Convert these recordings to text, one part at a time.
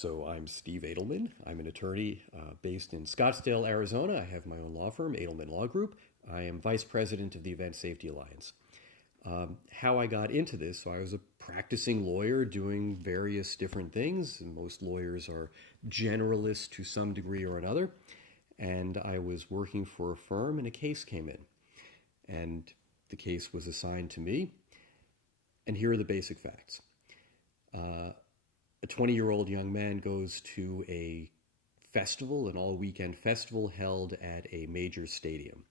So I'm Steve Adelman. I'm an attorney based in Scottsdale, Arizona. I have my own law firm, Adelman Law Group. I am vice president of the Event Safety Alliance. How I got into this, so I was a practicing lawyer doing various different things. And most lawyers are generalists to some degree or another. And I was working for a firm and a case came in. And the case was assigned to me. And here are the basic facts. A 20-year-old young man goes to a festival, an all-weekend festival held at a major stadium.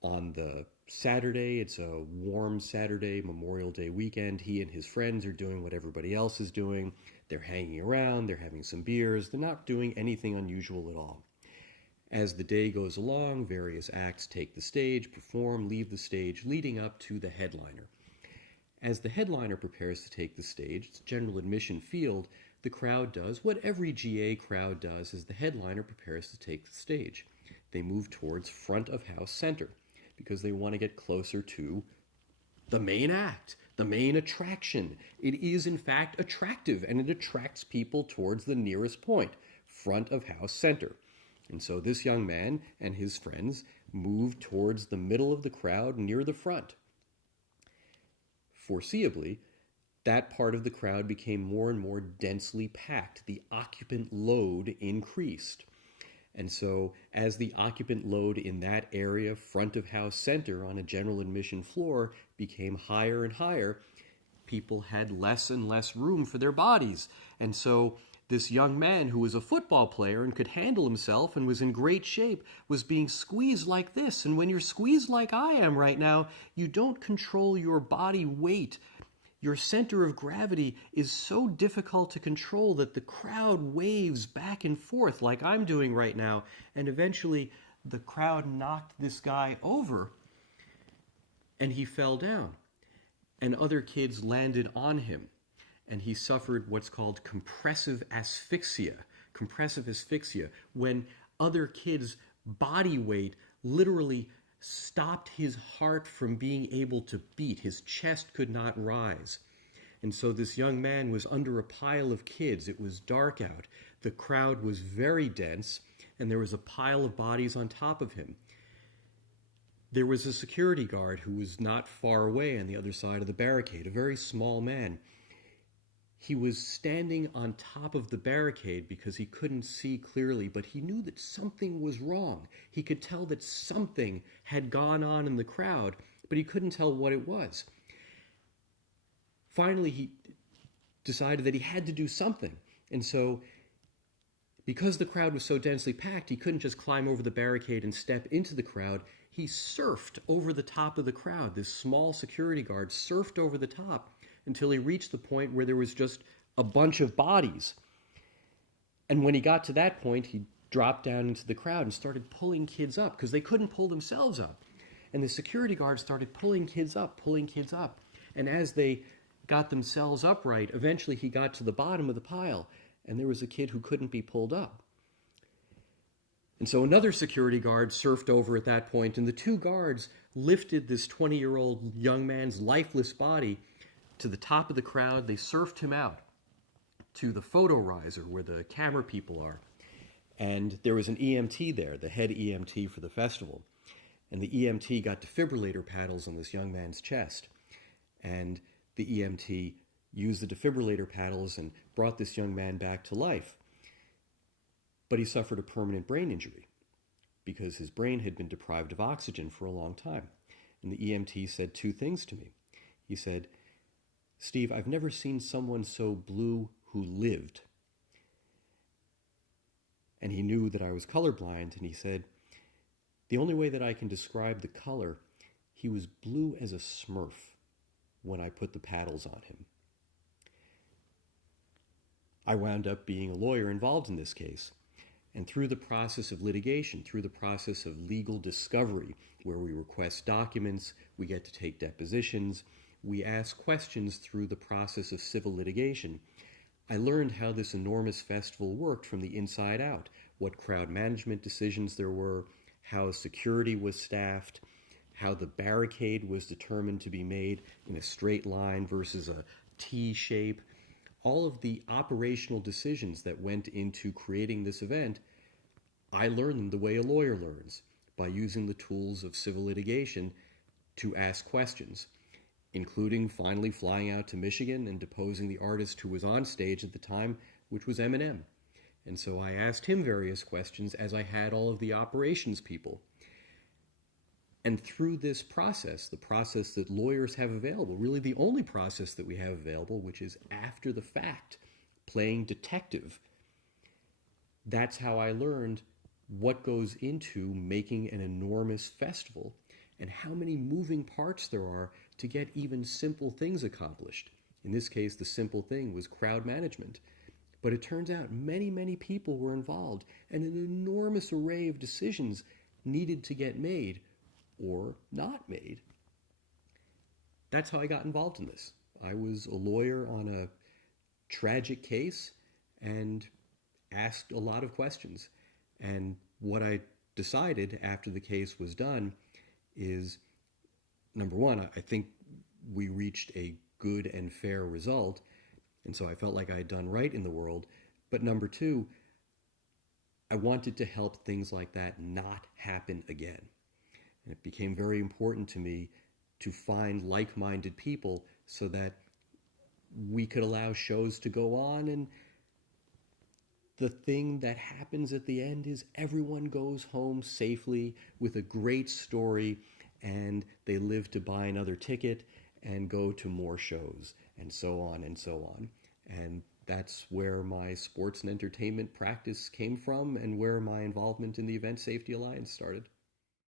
On the Saturday, it's a warm Saturday, Memorial Day weekend. He and his friends are doing what everybody else is doing. They're hanging around, they're having some beers. They're not doing anything unusual at all. As the day goes along, various acts take the stage, perform, leave the stage, leading up to the headliner. As the headliner prepares to take the stage, it's general admission field, the crowd does what every GA crowd does as the headliner prepares to take the stage. They move towards front of house center because they want to get closer to the main act, the main attraction. It is in fact attractive and it attracts people towards the nearest point, front of house center. And so this young man and his friends move towards the middle of the crowd near the front. Foreseeably, that part of the crowd became more and more densely packed. The occupant load increased. And so as the occupant load in that area, front of house center on a general admission floor, became higher and higher, people had less and less room for their bodies. And so this young man who was a football player and could handle himself and was in great shape was being squeezed like this. And when you're squeezed like I am right now, you don't control your body weight. Your center of gravity is so difficult to control that the crowd waves back and forth like I'm doing right now. And eventually the crowd knocked this guy over and he fell down. And other kids landed on him. And he suffered what's called compressive asphyxia. Compressive asphyxia, when other kids' body weight literally stopped his heart from being able to beat. His chest could not rise. And so this young man was under a pile of kids. It was dark out. The crowd was very dense, and there was a pile of bodies on top of him. There was a security guard who was not far away on the other side of the barricade, a very small man. He was standing on top of the barricade because he couldn't see clearly, but he knew that something was wrong. He could tell that something had gone on in the crowd, but he couldn't tell what it was. Finally, he decided that he had to do something. And so, because the crowd was so densely packed, he couldn't just climb over the barricade and step into the crowd. He surfed over the top of the crowd. This small security guard surfed over the top until he reached the point where there was just a bunch of bodies. And when he got to that point, he dropped down into the crowd and started pulling kids up because they couldn't pull themselves up. And the security guard started pulling kids up. And as they got themselves upright, eventually he got to the bottom of the pile, and there was a kid who couldn't be pulled up. And so another security guard surfed over at that point, and the two guards lifted this 20-year-old young man's lifeless body to the top of the crowd. They surfed him out to the photo riser where the camera people are. And there was an EMT there, the head EMT for the festival. And the EMT got defibrillator paddles on this young man's chest. And the EMT used the defibrillator paddles and brought this young man back to life. But he suffered a permanent brain injury because his brain had been deprived of oxygen for a long time. And the EMT said two things to me. He said, "Steve, I've never seen someone so blue who lived." And he knew that I was colorblind, and he said, "The only way that I can describe the color, he was blue as a Smurf when I put the paddles on him." I wound up being a lawyer involved in this case. And through the process of litigation, through the process of legal discovery, where we request documents, we get to take depositions, we ask questions through the process of civil litigation, I learned how this enormous festival worked from the inside out, what crowd management decisions there were, how security was staffed, how the barricade was determined to be made in a straight line versus a T shape. all of the operational decisions that went into creating this event, I learned the way a lawyer learns, by using the tools of civil litigation to ask questions, including finally flying out to Michigan and deposing the artist who was on stage at the time, which was Eminem. And so I asked him various questions as I had all of the operations people. And through this process, the process that lawyers have available, really the only process that we have available, which is after the fact, playing detective, that's how I learned what goes into making an enormous festival and how many moving parts there are to get even simple things accomplished. In this case, the simple thing was crowd management. But it turns out many, many people were involved, and an enormous array of decisions needed to get made or not made. That's how I got involved in this. I was a lawyer on a tragic case and asked a lot of questions. And what I decided after the case was done is, number one, I think we reached a good and fair result. And so I felt like I had done right in the world. But number two, I wanted to help things like that not happen again. And it became very important to me to find like-minded people so that we could allow shows to go on. And the thing that happens at the end is everyone goes home safely with a great story, and they live to buy another ticket and go to more shows, and so on and so on. And that's where my sports and entertainment practice came from and where my involvement in the Event Safety Alliance started.